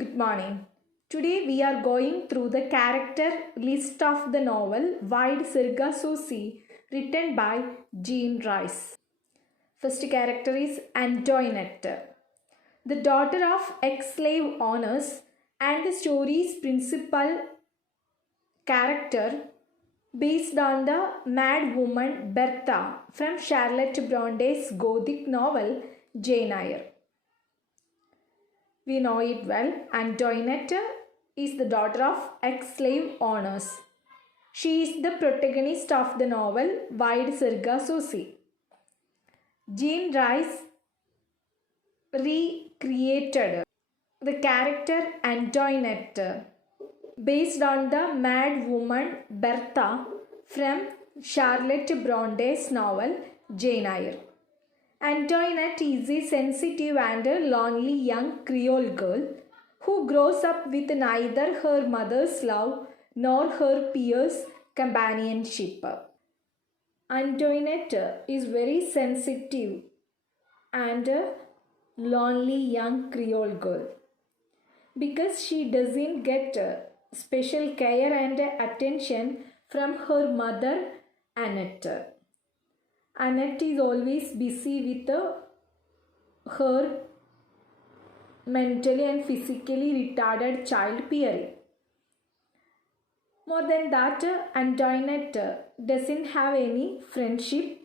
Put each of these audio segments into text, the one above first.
Good morning. Today we are going through the character list of the novel Wide Sargasso written by Jane Eyre. First character is Antoinette, the daughter of ex-slave owners and the story's principal character based on the madwoman Bertha from Charlotte Bronte's gothic novel Jane Eyre. We know it well. Antoinette is the daughter of ex-slave owners. She is the protagonist of the novel Wide Sargasso. Jane Eyre recreated the character Antoinette based on the madwoman Bertha from Charlotte Bronte's novel Jane Eyre. Antoinette is a sensitive and lonely young Creole girl who grows up with neither her mother's love nor her peers' companionship. Antoinette is very sensitive and lonely young Creole girl because she doesn't get special care and attention from her mother Annette. Annette is always busy with her mentally and physically retarded child Pierre. More than that, Antoinette doesn't have any friendship.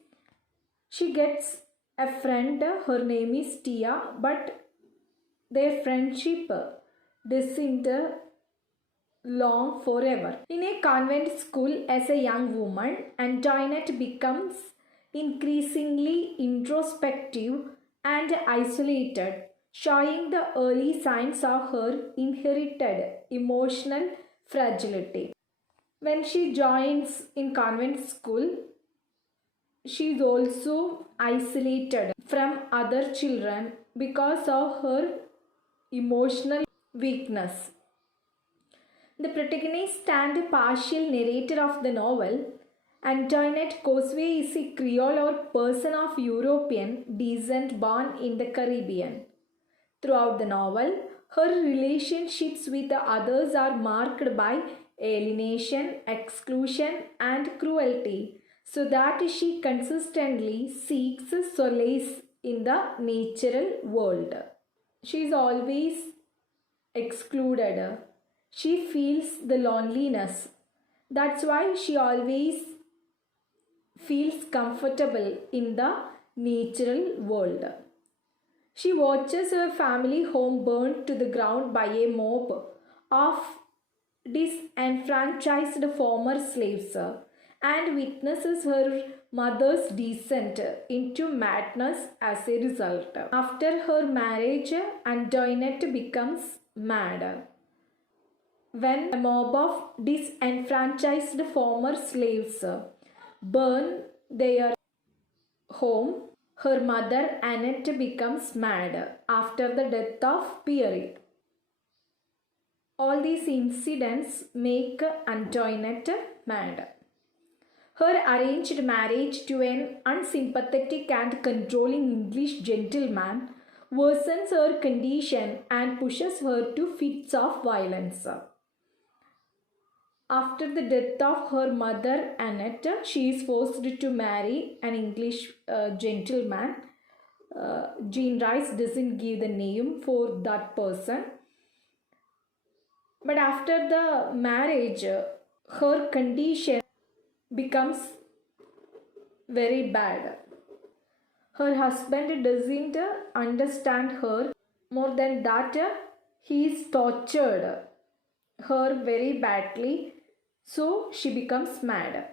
She gets a friend, her name is Tia, but their friendship doesn't long forever. In a convent school as a young woman, Antoinette becomes increasingly introspective and isolated, showing the early signs of her inherited emotional fragility. When she joins in convent school, she is also isolated from other children because of her emotional weakness. The protagonist and partial narrator of the novel, Antoinette Cosway, is a Creole or person of European descent born in the Caribbean. Throughout the novel, her relationships with the others are marked by alienation, exclusion, and cruelty, so that she consistently seeks solace in the natural world. She is always excluded. She feels the loneliness. That's why she always feels comfortable in the natural world. She watches her family home burned to the ground by a mob of disenfranchised former slaves and witnesses her mother's descent into madness as a result. After her marriage, Antoinette becomes mad. When a mob of disenfranchised former slaves burn their home, her mother Annette becomes mad after the death of Pierre. All these incidents make Antoinette mad. Her arranged marriage to an unsympathetic and controlling English gentleman worsens her condition and pushes her to fits of violence. After the death of her mother Annette, she is forced to marry an English gentleman. Jane Eyre doesn't give the name for that person. But after the marriage, her condition becomes very bad. Her husband doesn't understand her. More than that, he is tortured her very badly. So she becomes mad.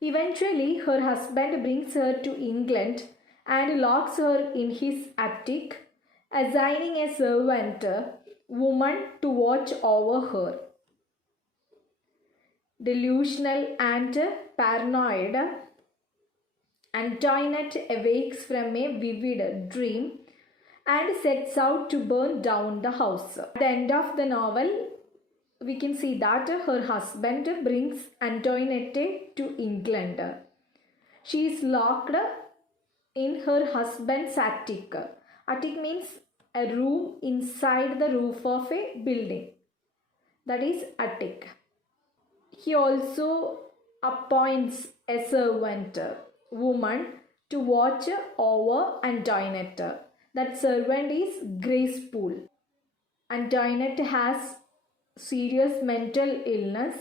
Eventually, her husband brings her to England and locks her in his attic, assigning a servant woman to watch over her. Delusional and paranoid, Antoinette awakes from a vivid dream and sets out to burn down the house. At the end of the novel, we can see that her husband brings Antoinette to England. She is locked in her husband's attic. Attic means a room inside the roof of a building, that is attic. He also appoints a servant woman to watch over Antoinette. That servant is Grace Poole. Antoinette has serious mental illness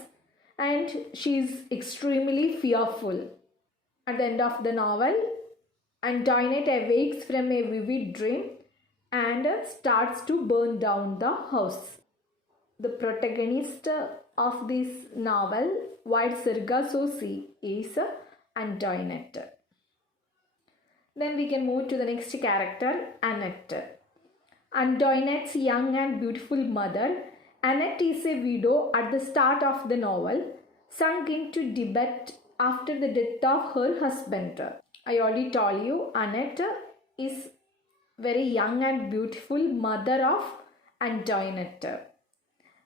and she is extremely fearful. At the end of the novel, Antoinette awakes from a vivid dream and starts to burn down the house. The protagonist of this novel, White Sargasso is Antoinette. Then we can move to the next character, Annette. Antoinette's young and beautiful mother, Annette is a widow at the start of the novel, sunk into debt after the death of her husband. I already told you, Annette is very young and beautiful mother of Antoinette.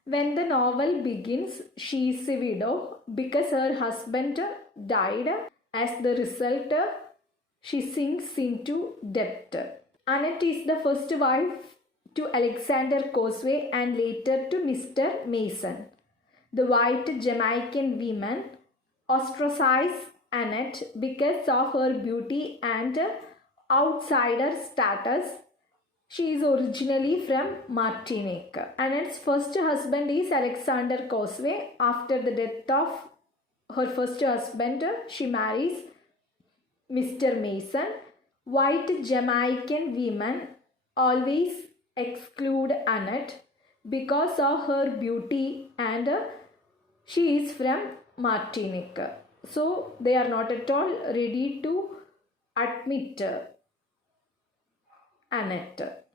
When the novel begins, she is a widow because her husband died. As the result, she sinks into debt. Annette is the first wife to Alexander Causeway and later to Mr. Mason. The white Jamaican women ostracize Annette because of her beauty and outsider status. She is originally from Martinique. Annette's first husband is Alexander Causeway. After the death of her first husband, she marries Mr. Mason. White Jamaican women always exclude Annette because of her beauty and she is from Martinique. So they are not at all ready to admit Annette.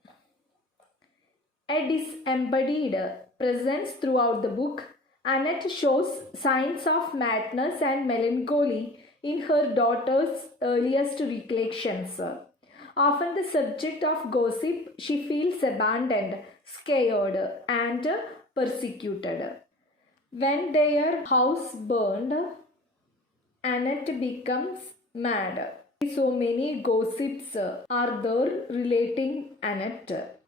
A disembodied presence throughout the book, Annette shows signs of madness and melancholy in her daughter's earliest recollections. Often the subject of gossip, she feels abandoned, scared, and persecuted. When their house burned, Annette becomes mad. So many gossips are there relating Annette.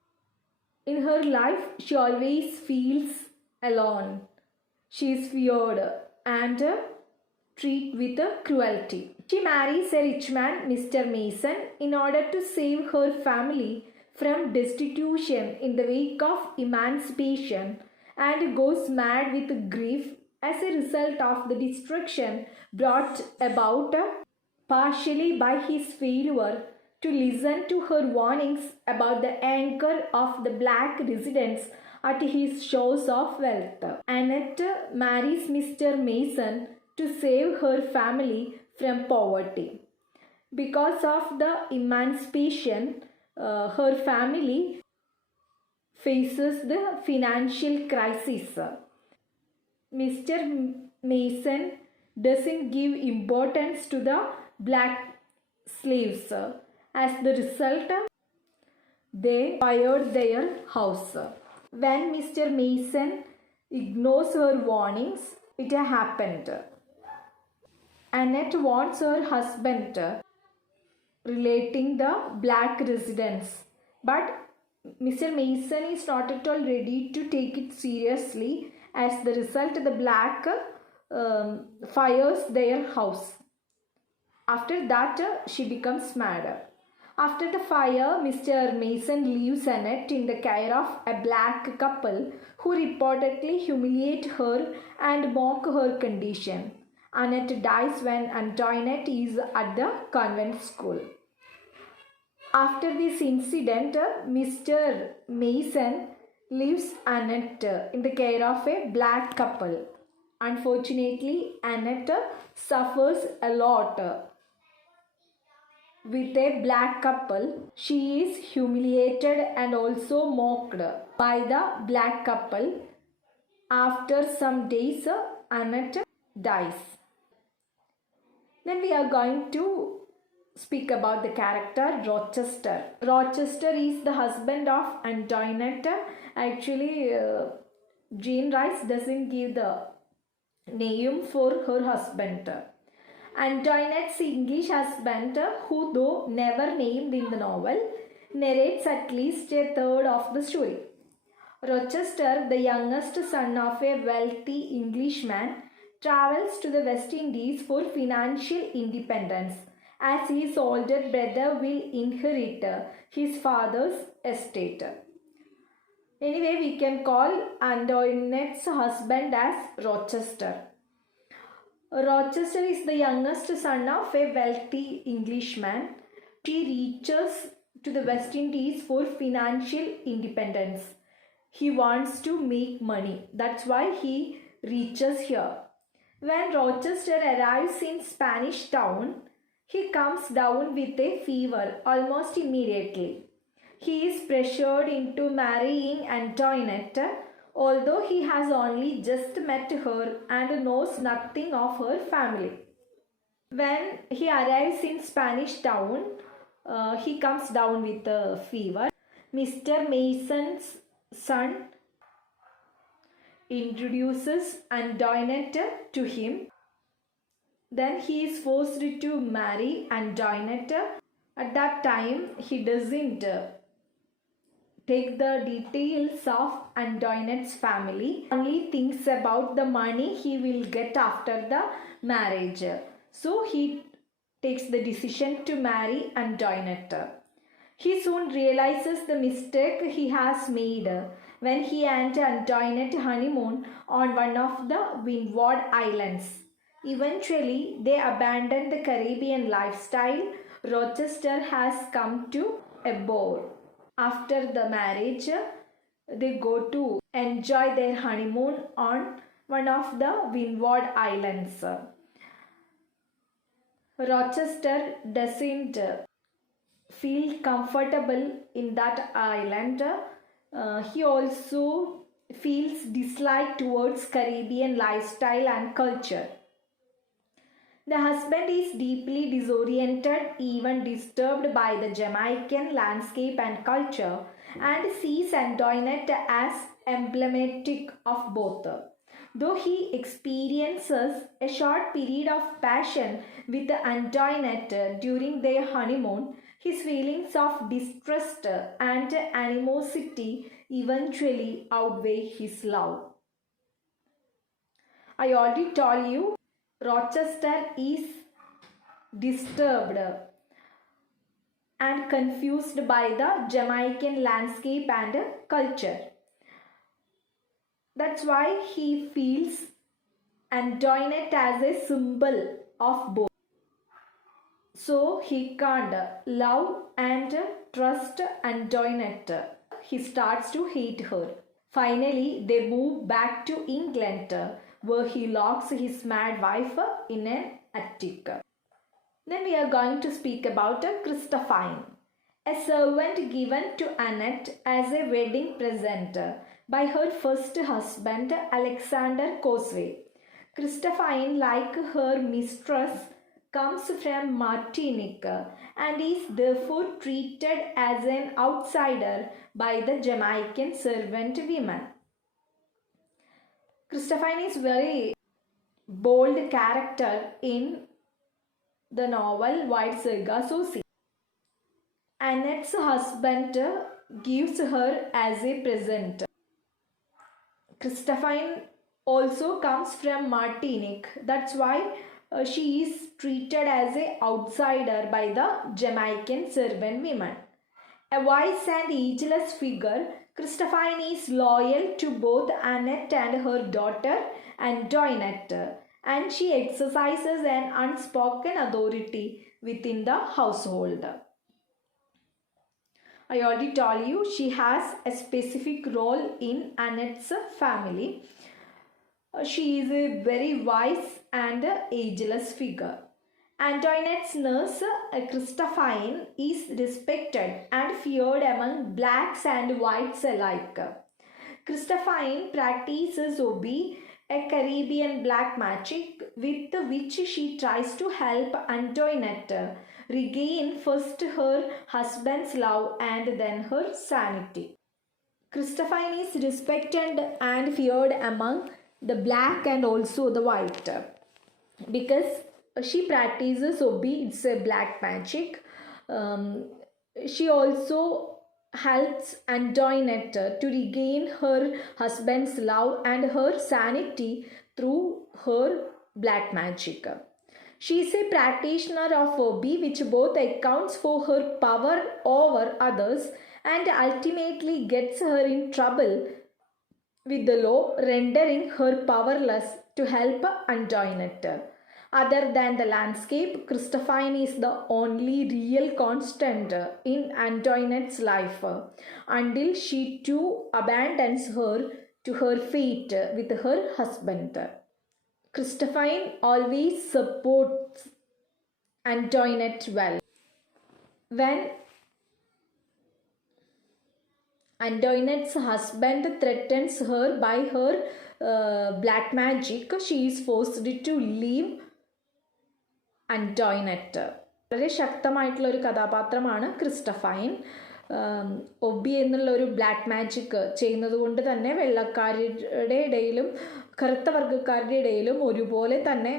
In her life, she always feels alone. She is feared and treated with cruelty. She marries a rich man, Mr. Mason, in order to save her family from destitution in the wake of emancipation and goes mad with grief as a result of the destruction brought about partially by his failure to listen to her warnings about the anger of the black residents at his shows of wealth. Annette marries Mr. Mason to save her family from poverty. Because of the emancipation, her family faces the financial crisis. Mr. Mason doesn't give importance to the black slaves. As the result, they fired their house. When Mr. Mason ignores her warnings, it happened. Annette wants her husband relating the black residents, but Mr. Mason is not at all ready to take it seriously. As the result, the black fires their house. After that, she becomes mad. After the fire, Mr. Mason leaves Annette in the care of a black couple who reportedly humiliate her and mock her condition. Annette dies when Antoinette is at the convent school. After this incident, Mr. Mason leaves Annette in the care of a black couple. Unfortunately, Annette suffers a lot. With a black couple, she is humiliated and also mocked by the black couple. After some days, Annette dies. Then we are going to speak about the character Rochester. Rochester is the husband of Antoinette. Actually, Jane Eyre doesn't give the name for her husband. Antoinette's English husband, who though never named in the novel, narrates at least a third of the story. Rochester, the youngest son of a wealthy Englishman, travels to the West Indies for financial independence, as his older brother will inherit his father's estate. Anyway, we can call Antoinette's husband as Rochester. Rochester is the youngest son of a wealthy Englishman. She reaches to the West Indies for financial independence. He wants to make money. That's why he reaches here. When Rochester arrives in Spanish Town, he comes down with a fever almost immediately. He is pressured into marrying Antoinette, although he has only just met her and knows nothing of her family. When he arrives in Spanish Town, he comes down with a fever. Mr. Mason's son introduces Antoinette to him. Then he is forced to marry Antoinette. At that time, he doesn't take the details of Antoinette's family, only thinks about the money he will get after the marriage. So he takes the decision to marry Antoinette. He soon realizes the mistake he has made when he and Antoinette honeymoon on one of the Windward Islands. Eventually, they abandon the Caribbean lifestyle Rochester has come to abhor. After the marriage, they go to enjoy their honeymoon on one of the Windward Islands. Rochester doesn't feel comfortable in that island. He also feels dislike towards Caribbean lifestyle and culture. The husband is deeply disoriented, even disturbed by the Jamaican landscape and culture, and sees Antoinette as emblematic of both. Though he experiences a short period of passion with Antoinette during their honeymoon, his feelings of distrust and animosity eventually outweigh his love. I already told you, Rochester is disturbed and confused by the Jamaican landscape and culture. That's why he feels Antoinette as a symbol of both. So he can't love and trust Antoinette. He starts to hate her. Finally, they move back to England, where he locks his mad wife in an attic. Then we are going to speak about Christophine, a servant given to Annette as a wedding present by her first husband Alexander Cosway. Christophine, like her mistress, comes from Martinique and is therefore treated as an outsider by the Jamaican servant women. Christophine is very bold character in the novel White Sargasso. Annette's husband gives her as a present. Christophine also comes from Martinique. That's why she is treated as an outsider by the Jamaican servant women. A wise and ageless figure, Christophine is loyal to both Annette and her daughter Antoinette, and she exercises an unspoken authority within the household. I already told you she has a specific role in Annette's family. She is a very wise and ageless figure. Antoinette's nurse, Christophine, is respected and feared among blacks and whites alike. Christophine practices obeah, a Caribbean black magic with which she tries to help Antoinette regain first her husband's love and then her sanity. Christophine is respected and feared among the black and also the white because she practices obeah. It's a black magic. She also helps Antoinette to regain her husband's love and her sanity through her black magic. She is a practitioner of obeah, which both accounts for her power over others and ultimately gets her in trouble with the law, rendering her powerless to help Antoinette. Other than the landscape, Christophine is the only real constant in Antoinette's life until she too abandons her to her fate with her husband. Christophine always supports Antoinette well. When Antoinette's husband threatens her by her black magic, she is forced to leave Antoinette. വളരെ ശക്തമായിട്ടുള്ള ഒരു കഥാപാത്രമാണ് ക്രിസ്റ്റഫൈൻ. OB എന്നുള്ള ഒരു black magic ചെയ്യുന്നത് കൊണ്ട് തന്നെ വെള്ളക്കാരുടെ ഇടയിലും കറുത്ത വർഗ്ഗക്കാരുടെ ഇടയിലും ഒരുപോലെ തന്നെ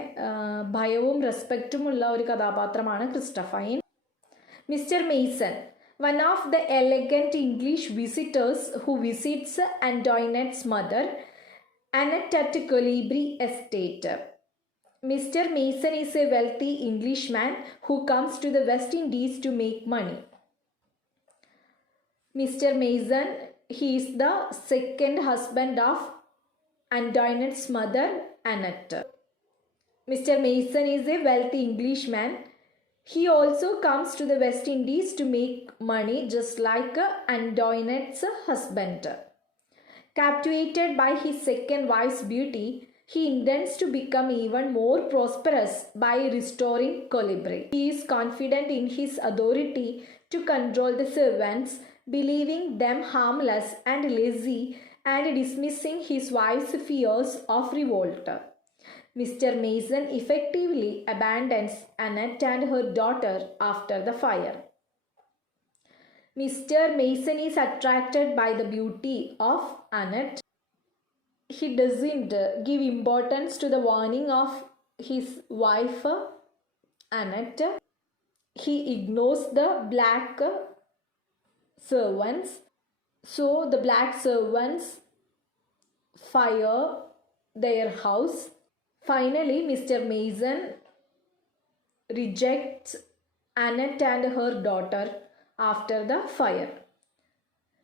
ഭയവും റെസ്പെക്റ്റുമുള്ള ഒരു കഥാപാത്രമാണ് Christophine. Mister Mason, one of the elegant English visitors who visits Antoinette's mother, Annette at Colibri Estate. Mr. Mason is a wealthy Englishman who comes to the West Indies to make money. Mr. Mason, he is the second husband of Antoinette's mother, Annette. Mr. Mason is a wealthy Englishman. He also comes to the West Indies to make money just like Antoinette's husband. Captivated by his second wife's beauty, he intends to become even more prosperous by restoring Colibri. He is confident in his authority to control the servants, believing them harmless and lazy and dismissing his wife's fears of revolt. Mr. Mason effectively abandons Annette and her daughter after the fire. Mr. Mason is attracted by the beauty of Annette. He doesn't give importance to the warning of his wife Annette. He ignores the black servants. So the black servants fire their house. Finally, Mr. Mason rejects Annette and her daughter after the fire.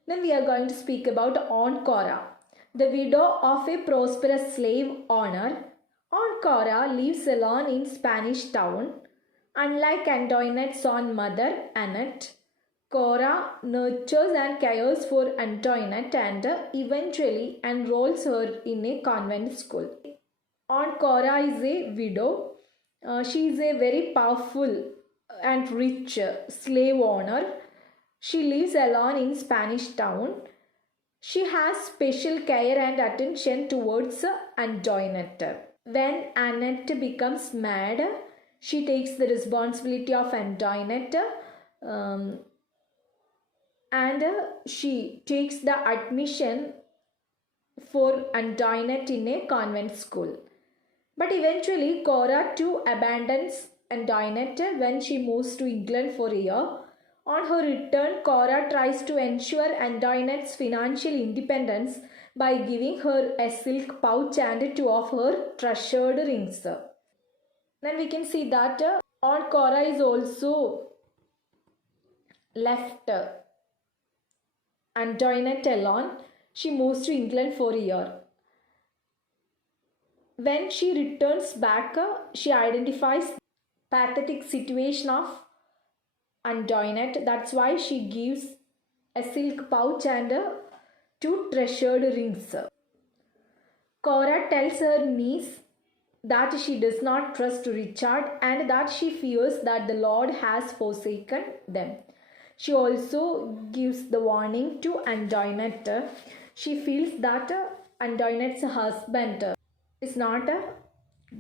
Then we are going to speak about Aunt Cora, the widow of a prosperous slave owner. Aunt Cora lives alone in Spanish Town. Unlike Antoinette's own mother, Annette, Cora nurtures and cares for Antoinette and eventually enrolls her in a convent school. Aunt Cora is a widow. She is a very powerful and rich slave owner. She lives alone in Spanish Town. She has special care and attention towards Antoinette. When Annette becomes mad, she takes the responsibility of Antoinette and she takes the admission for Antoinette in a convent school. But eventually, Cora too abandons Antoinette when she moves to England for a year. On her return, Cora tries to ensure Antoinette's financial independence by giving her a silk pouch and two of her treasured rings. Then we can see that Aunt Cora is also left Antoinette alone. She moves to England for a year. When she returns back, she identifies the pathetic situation of Antoinette. That's why she gives a silk pouch and two treasured rings. Cora tells her niece that she does not trust Richard and that she fears that the Lord has forsaken them. She also gives the warning to Antoinette. She feels that Antoinette's husband is not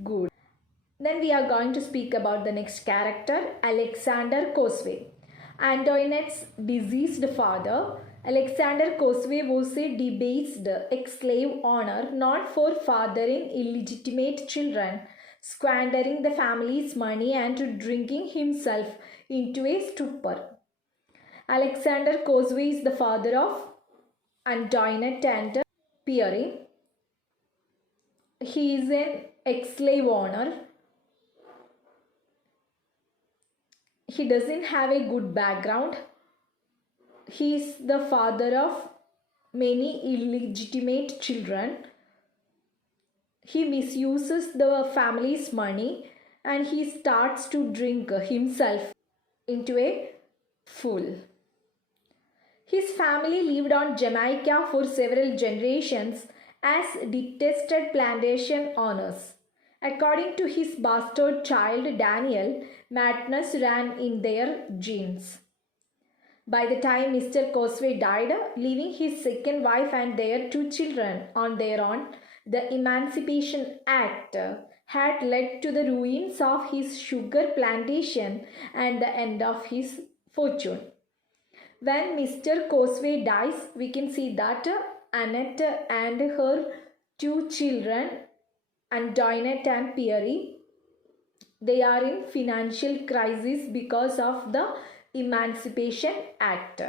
good. Then we are going to speak about the next character, Alexander Cosway. Antoinette's deceased father, Alexander Cosway, was a debased ex-slave owner known for fathering illegitimate children, squandering the family's money and drinking himself into a stupor. Alexander Cosway is the father of Antoinette and Pierre. He is an ex-slave owner. He doesn't have a good background. He is the father of many illegitimate children. He misuses the family's money and he starts to drink himself into a fool. His family lived on Jamaica for several generations as detested plantation owners. According to his bastard child Daniel, madness ran in their genes. By the time Mr. Cosway died, leaving his second wife and their 2 children on their own, the Emancipation Act had led to the ruins of his sugar plantation and the end of his fortune. When Mr. Cosway dies, we can see that Annette and her 2 children, Antoinette and Pierre, they are in financial crisis because of the Emancipation Act.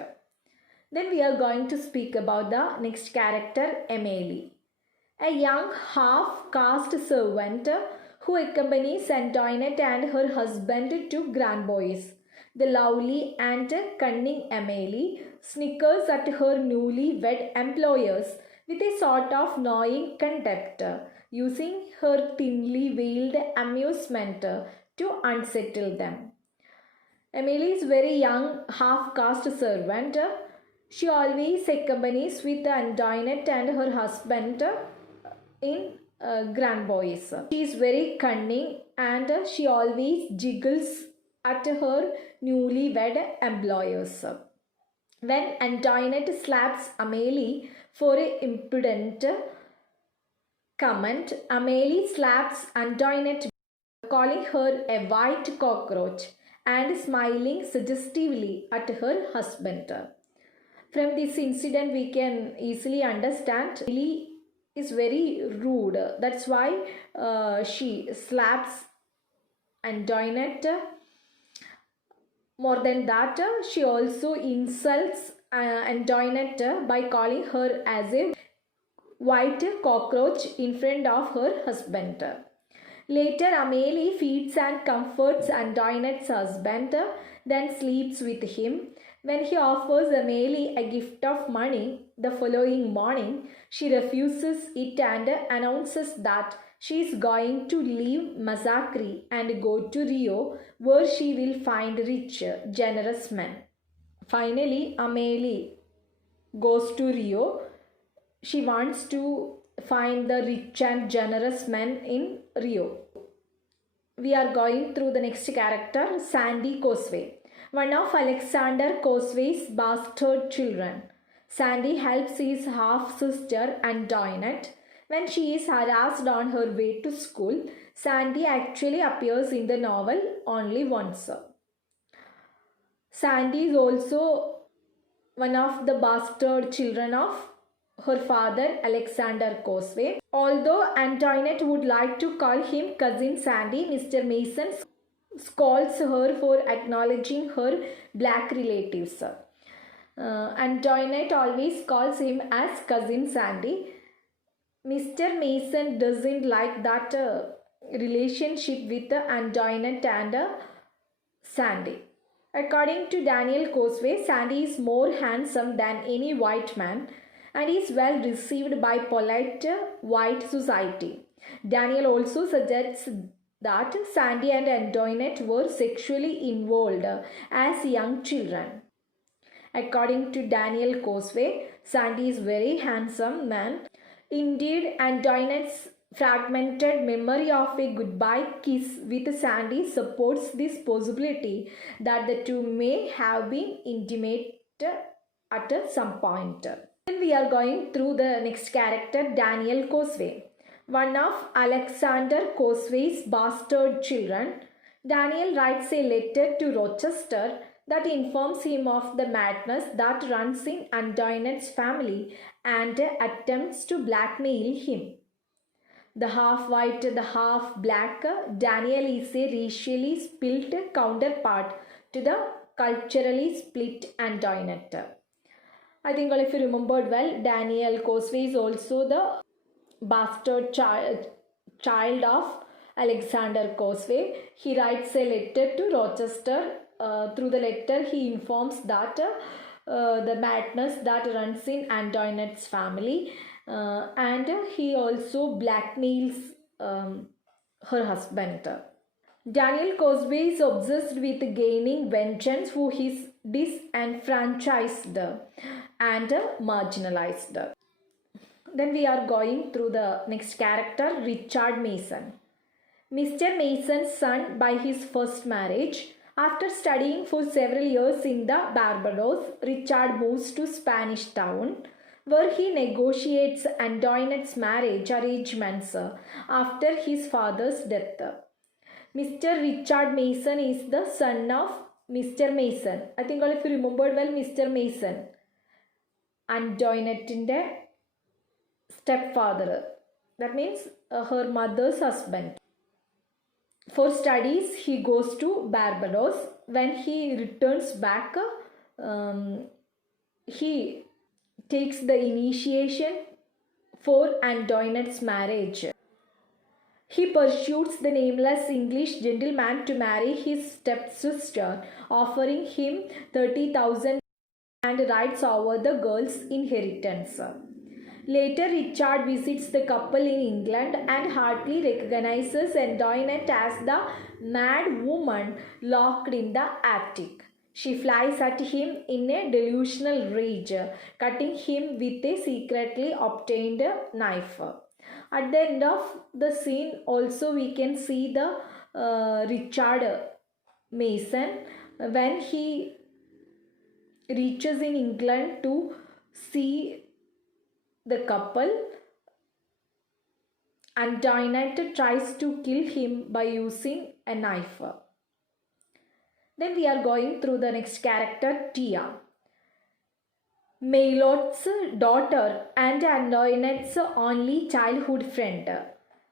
Then we are going to speak about the next character, Emily, a young half-caste servant who accompanies Antoinette and her husband to Grandbois. The lovely and cunning Emily snickers at her newly-wed employers with a sort of gnawing contempt, using her thinly veiled amusement to unsettle them. Emily is very young half-caste servant. She always accompanies with Antoinette and her husband in Grandbois. She is very cunning and she always jiggles at her newly-wed employers. When Antoinette slaps Amélie for an impudent comment, Amélie slaps Antoinette, calling her a white cockroach and smiling suggestively at her husband. From this incident, we can easily understand Amélie is very rude. That's why she slaps Antoinette. More than that, she also insults Antoinette by calling her as a white cockroach in front of her husband. Later, Amélie feeds and comforts Antoinette's husband, then sleeps with him. When he offers Amélie a gift of money the following morning, she refuses it and announces that she is going to leave Massacre and go to Rio, where she will find rich, generous men. Finally, Amélie goes to Rio. She wants to find the rich and generous men in Rio. We are going through the next character, Sandy Cosway, one of Alexander Cosway's bastard children. Sandy helps his half-sister Antoinette. When she is harassed on her way to school, Sandy actually appears in the novel only once. Sandy is also one of the bastard children of her father Alexander Cosway. Although Antoinette would like to call him Cousin Sandy, Mr. Mason scolds her for acknowledging her black relatives. Antoinette always calls him as Cousin Sandy. Mr. Mason doesn't like that relationship with Antoinette and Sandy. According to Daniel Cosway, Sandy is more handsome than any white man and is well received by polite white society. Daniel also suggests that Sandy and Antoinette were sexually involved as young children. According to Daniel Cosway, Sandy is a very handsome man. Indeed, Antoinette's fragmented memory of a goodbye kiss with Sandy supports this possibility that the two may have been intimate at some point. Then we are going through the next character, Daniel Cosway, one of Alexander Cosway's bastard children. Daniel writes a letter to Rochester that informs him of the madness that runs in Antoinette's family and attempts to blackmail him. The half-white, the half-black, Daniel is a racially split counterpart to the culturally split Antoinette. I think if you remembered well, Daniel Cosway is also the bastard child of Alexander Cosway. He writes a letter to Rochester. Through the letter, he informs that the madness that runs in Antoinette's family, and he also blackmails her husband. Daniel Cosway is obsessed with gaining vengeance who is disenfranchised and marginalized. Then we are going through the next character, Richard Mason. Mr. Mason's son by his first marriage. After studying for several years in the Barbados, Richard moves to Spanish Town, where he negotiates Antoinette's marriage arrangements after his father's death. Mr. Richard Mason is the son of Mr. Mason. I think all if you remembered well, Mr. Mason, Antoinette's stepfather. That means her mother's husband. For studies, he goes to Barbados. When he returns back, he takes the initiation for Antoinette's marriage. He pursues the nameless English gentleman to marry his stepsister, offering him 30,000 and rides over the girl's inheritance. Later, Richard visits the couple in England and hardly recognizes Antoinette as the mad woman locked in the attic. She flies at him in a delusional rage, cutting him with a secretly obtained knife. At the end of the scene, also we can see the Richard Mason when he reaches in England to see the couple. Antoinette tries to kill him by using a knife. Then we are going through the next character, Tia. Maillot's daughter and Antoinette's only childhood friend.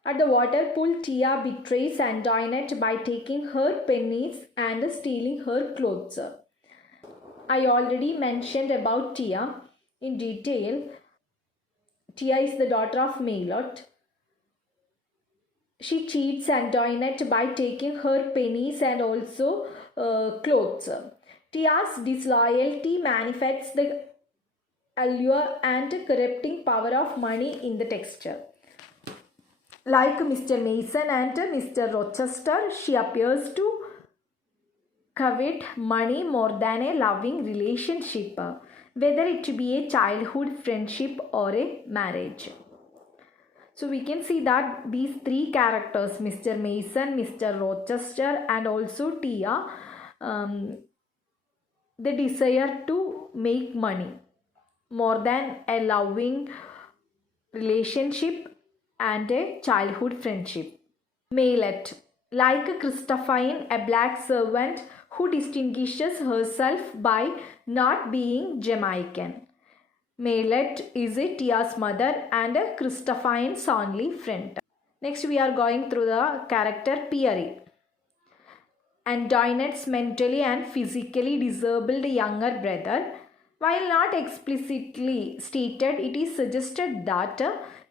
At the water pool, Tia betrays Antoinette by taking her pennies and stealing her clothes. I already mentioned about Tia in detail. Tia is the daughter of Maillot. She cheats Antoinette by taking her pennies and also clothes. Tia's disloyalty manifests the allure and corrupting power of money in the text. Like Mr. Mason and Mr. Rochester, she appears to covet money more than a loving relationship, whether it be a childhood friendship or a marriage. So we can see that these three characters, Mr. Mason, Mr. Rochester and also Tia, they desire to make money more than a loving relationship and a childhood friendship. Maillot, like Christophine, a black servant who distinguishes herself by not being Jamaican. Maillot is a Tia's mother and a Christophine's only friend. Next we are going through the character Pierre. Antoinette's mentally and physically disabled younger brother. While not explicitly stated, it is suggested that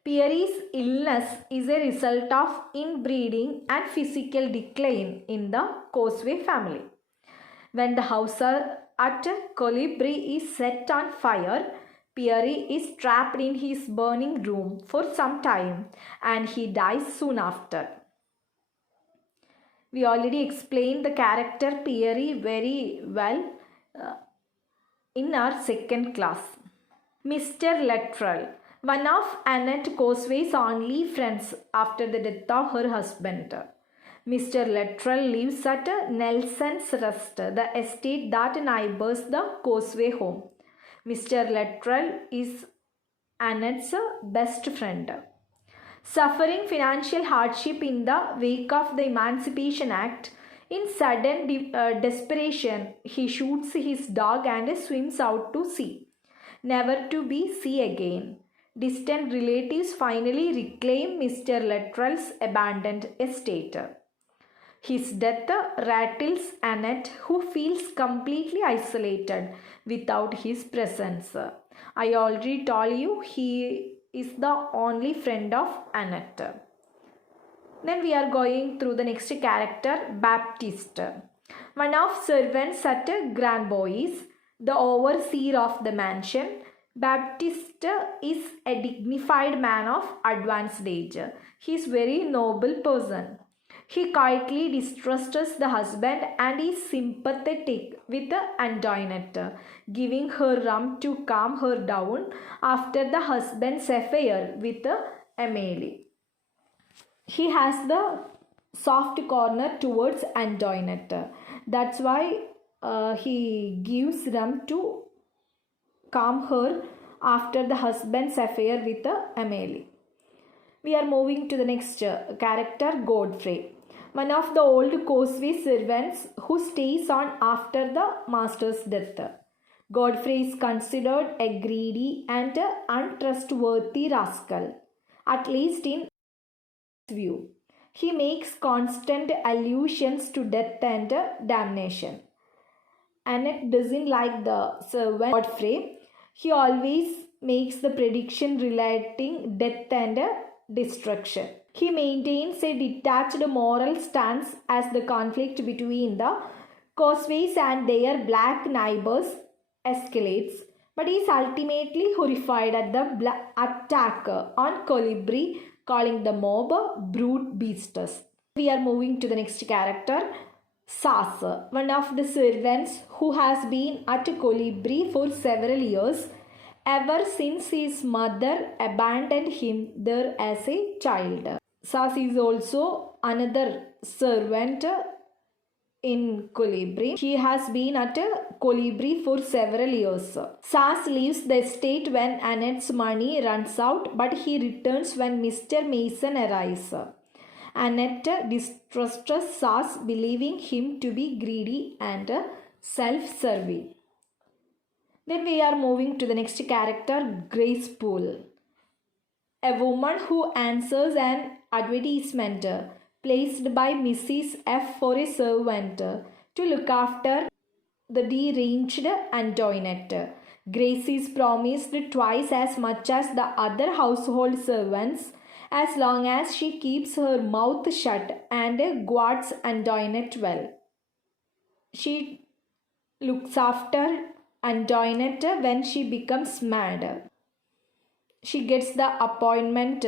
Pierre's illness is a result of inbreeding and physical decline in the Cosway family. When the house at Colibri is set on fire, Pierre is trapped in his burning room for some time and he dies soon after. We already explained the character Pierre very well in our second class. Mr. Luttrell, one of Annette Cosway's only friends after the death of her husband. Mr. Luttrell lives at Nelson's Rest, the estate that neighbors the Cosway home. Mr. Luttrell is Annette's best friend. Suffering financial hardship in the wake of the Emancipation Act, in sudden desperation, he shoots his dog and swims out to sea, never to be seen again. Distant relatives finally reclaim Mr. Luttrell's abandoned estate. His death rattles Annette, who feels completely isolated without his presence. I already told you he is the only friend of Annette. Then we are going through the next character, Baptiste. One of servants at Grandboy's, the overseer of the mansion. Baptiste is a dignified man of advanced age. He is very noble person. He quietly distrusts the husband and is sympathetic with Antoinette, giving her rum to calm her down after the husband's affair with Emily. He has the soft corner towards Antoinette. That's why he gives rum to calm her after the husband's affair with Emily. We are moving to the next character, Godfrey. One of the old Causeway servants who stays on after the master's death. Godfrey is considered a greedy and untrustworthy rascal, at least in view. He makes constant allusions to death and damnation. Annette doesn't like the servant Godfrey. He always makes the prediction relating death and destruction. He maintains a detached moral stance as the conflict between the Causeways and their black neighbors escalates, but he is ultimately horrified at the attack on Colibri, calling the mob brute beasts. We are moving to the next character, Sas, one of the servants who has been at Colibri for several years, ever since his mother abandoned him there as a child. Sas is also another servant in Colibri. He has been at Colibri for several years. Sas leaves the estate when Annette's money runs out, but he returns when Mr. Mason arrives. Annette distrusts Sas, believing him to be greedy and self-serving. Then we are moving to the next character, Grace Poole. A woman who answers an advertisement placed by Mrs. F for a servant to look after the deranged Antoinette. Grace is promised twice as much as the other household servants as long as she keeps her mouth shut and guards Antoinette well. She looks after Antoinette when she becomes mad. She gets the appointment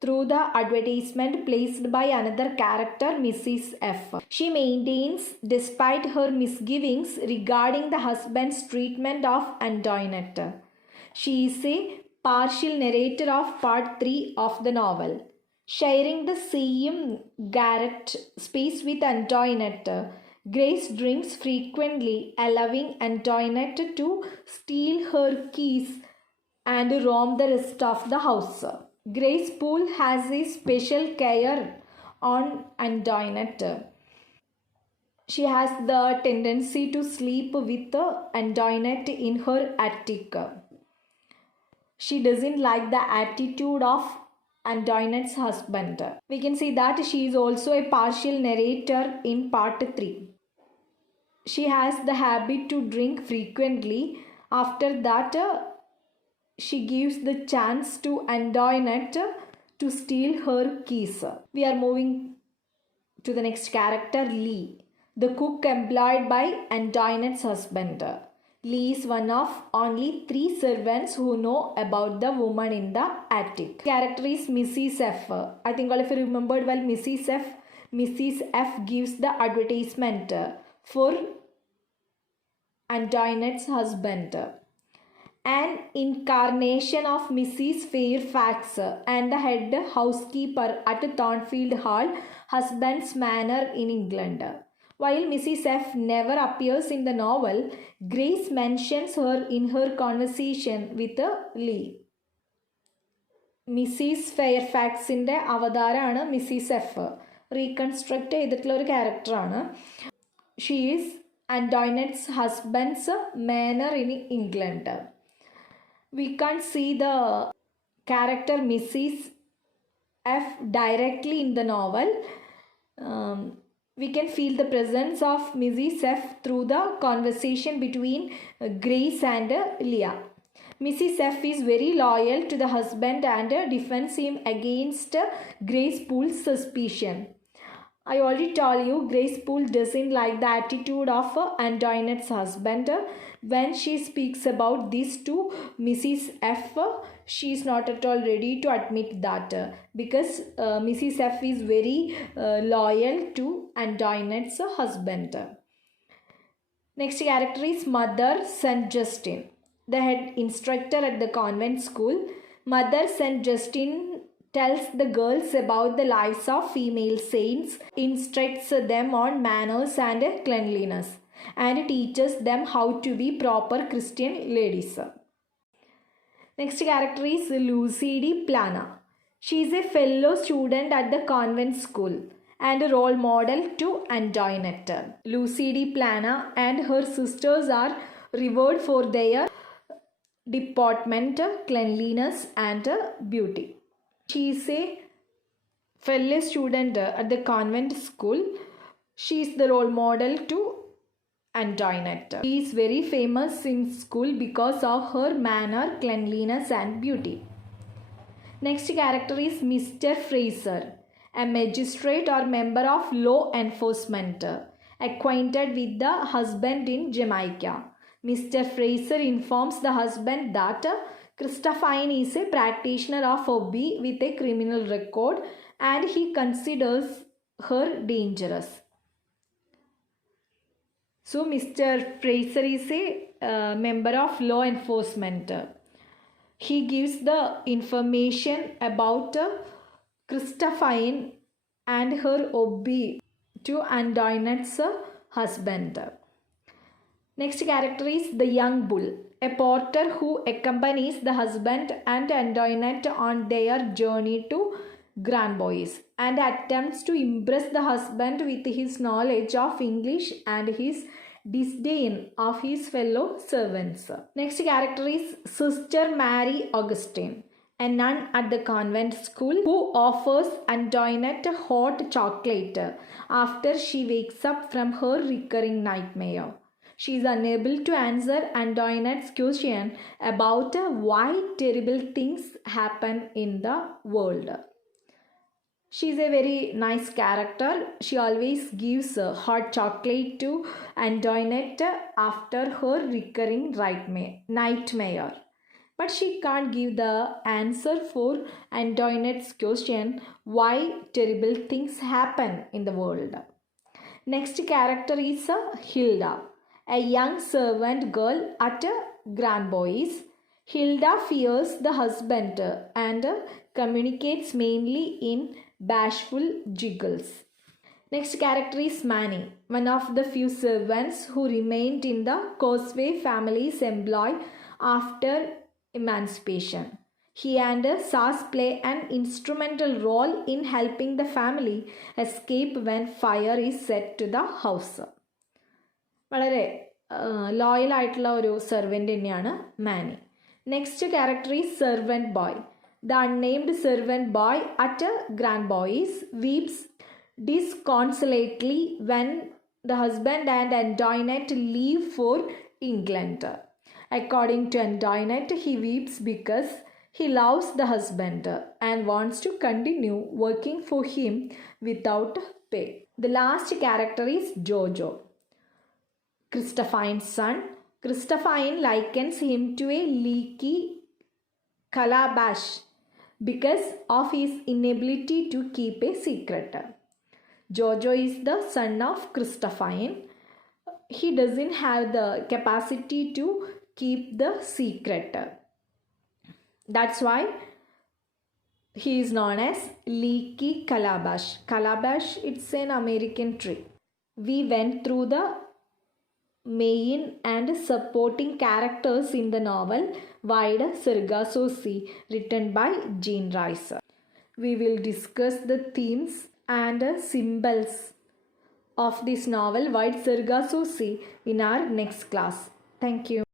through the advertisement placed by another character, Mrs. F. She maintains, despite her misgivings regarding the husband's treatment of Antoinette. She is a partial narrator of part 3 of the novel. Sharing the same garret space with Antoinette, Grace drinks frequently, allowing Antoinette to steal her keys and roam the rest of the house. Grace Poole has a special care on Antoinette. She has the tendency to sleep with Antoinette in her attic. She doesn't like the attitude of Antoinette's husband. We can see that she is also a partial narrator in part 3. She has the habit to drink frequently. After that, she gives the chance to Antoinette to steal her keys. We are moving to the next character, Lee, the cook employed by Antoinette's husband. Lee is one of only 3 servants who know about the woman in the attic. Character is Mrs. F. I think all of you remembered well Mrs. F. Mrs. F gives the advertisement for Antoinette's husband. An incarnation of Mrs. Fairfax and the head housekeeper at Thornfield Hall, husband's manor in England. While Mrs. F never appears in the novel, Grace mentions her in her conversation with Lee. Mrs. Fairfax's അവതാരമാണ് Mrs. F. Reconstruct ചെയ്തിട്ടുള്ള ഒരു ക്യാരക്ടറാണ്. She is Antoinette's husband's manor in England. We can't see the character Mrs. F directly in the novel. we can feel the presence of Mrs. F through the conversation between Grace and Leah. Mrs. F is very loyal to the husband and defends him against Grace Poole's suspicion. I already told you Grace Poole doesn't like the attitude of Antoinette's husband. When she speaks about this to Mrs. F, she is not at all ready to admit that because Mrs. F is very loyal to Antoinette's husband. Next character is Mother St. Justin, the head instructor at the convent school. Mother St. Justin tells the girls about the lives of female saints, instructs them on manners and cleanliness, and teaches them how to be proper Christian ladies. Next character is Lucy de Plana. She is a fellow student at the convent school and a role model to Antoinette. Lucy de Plana and her sisters are revered for their deportment, cleanliness and beauty. She is a fellow student at the convent school. She is the role model to Antoinette. She is very famous in school because of her manner, cleanliness and beauty. Next character is Mr. Fraser, a magistrate or member of law enforcement, acquainted with the husband in Jamaica. Mr. Fraser informs the husband that Christophine is a practitioner of obeah with a criminal record and he considers her dangerous. So Mr. Fraser is a member of law enforcement. He gives the information about Christophine and her obeah to Antoinette's husband. Next character is the young bull, a porter who accompanies the husband and Antoinette on their journey to Grandbois and attempts to impress the husband with his knowledge of English and his disdain of his fellow servants. Next character is Sister Mary Augustine, a nun at the convent school who offers Antoinette hot chocolate after she wakes up from her recurring nightmare. She is unable to answer Antoinette's question about why terrible things happen in the world. She is a very nice character. She always gives hot chocolate to Antoinette after her recurring nightmare. But she can't give the answer for Antoinette's question why terrible things happen in the world. Next character is Hilda, a young servant girl at Grandbois. Hilda fears the husband and communicates mainly in bashful jiggles. Next character is Manny, one of the few servants who remained in the Causeway family's employ after emancipation. He and Sas play an instrumental role in helping the family escape when fire is set to the house. വളരെ ലോയൽ ആയിട്ടുള്ള ഒരു servant തന്നെയാണ് Manny. Next character is servant boy. The unnamed servant boy at Grandbois weeps disconsolately when the husband and Antoinette leave for England. According to Antoinette, he weeps because he loves the husband and wants to continue working for him without pay. The last character is Jojo, Christophine's son. Christophine likens him to a leaky calabash because of his inability to keep a secret. Jojo is the son of Christophine. He doesn't have the capacity to keep the secret. That's why he is known as leaky calabash. Calabash, it's an American tree. We went through the main and supporting characters in the novel White Sargasso written by Jane Eyre. We will discuss the themes and symbols of this novel White Sargasso in our next class. Thank you.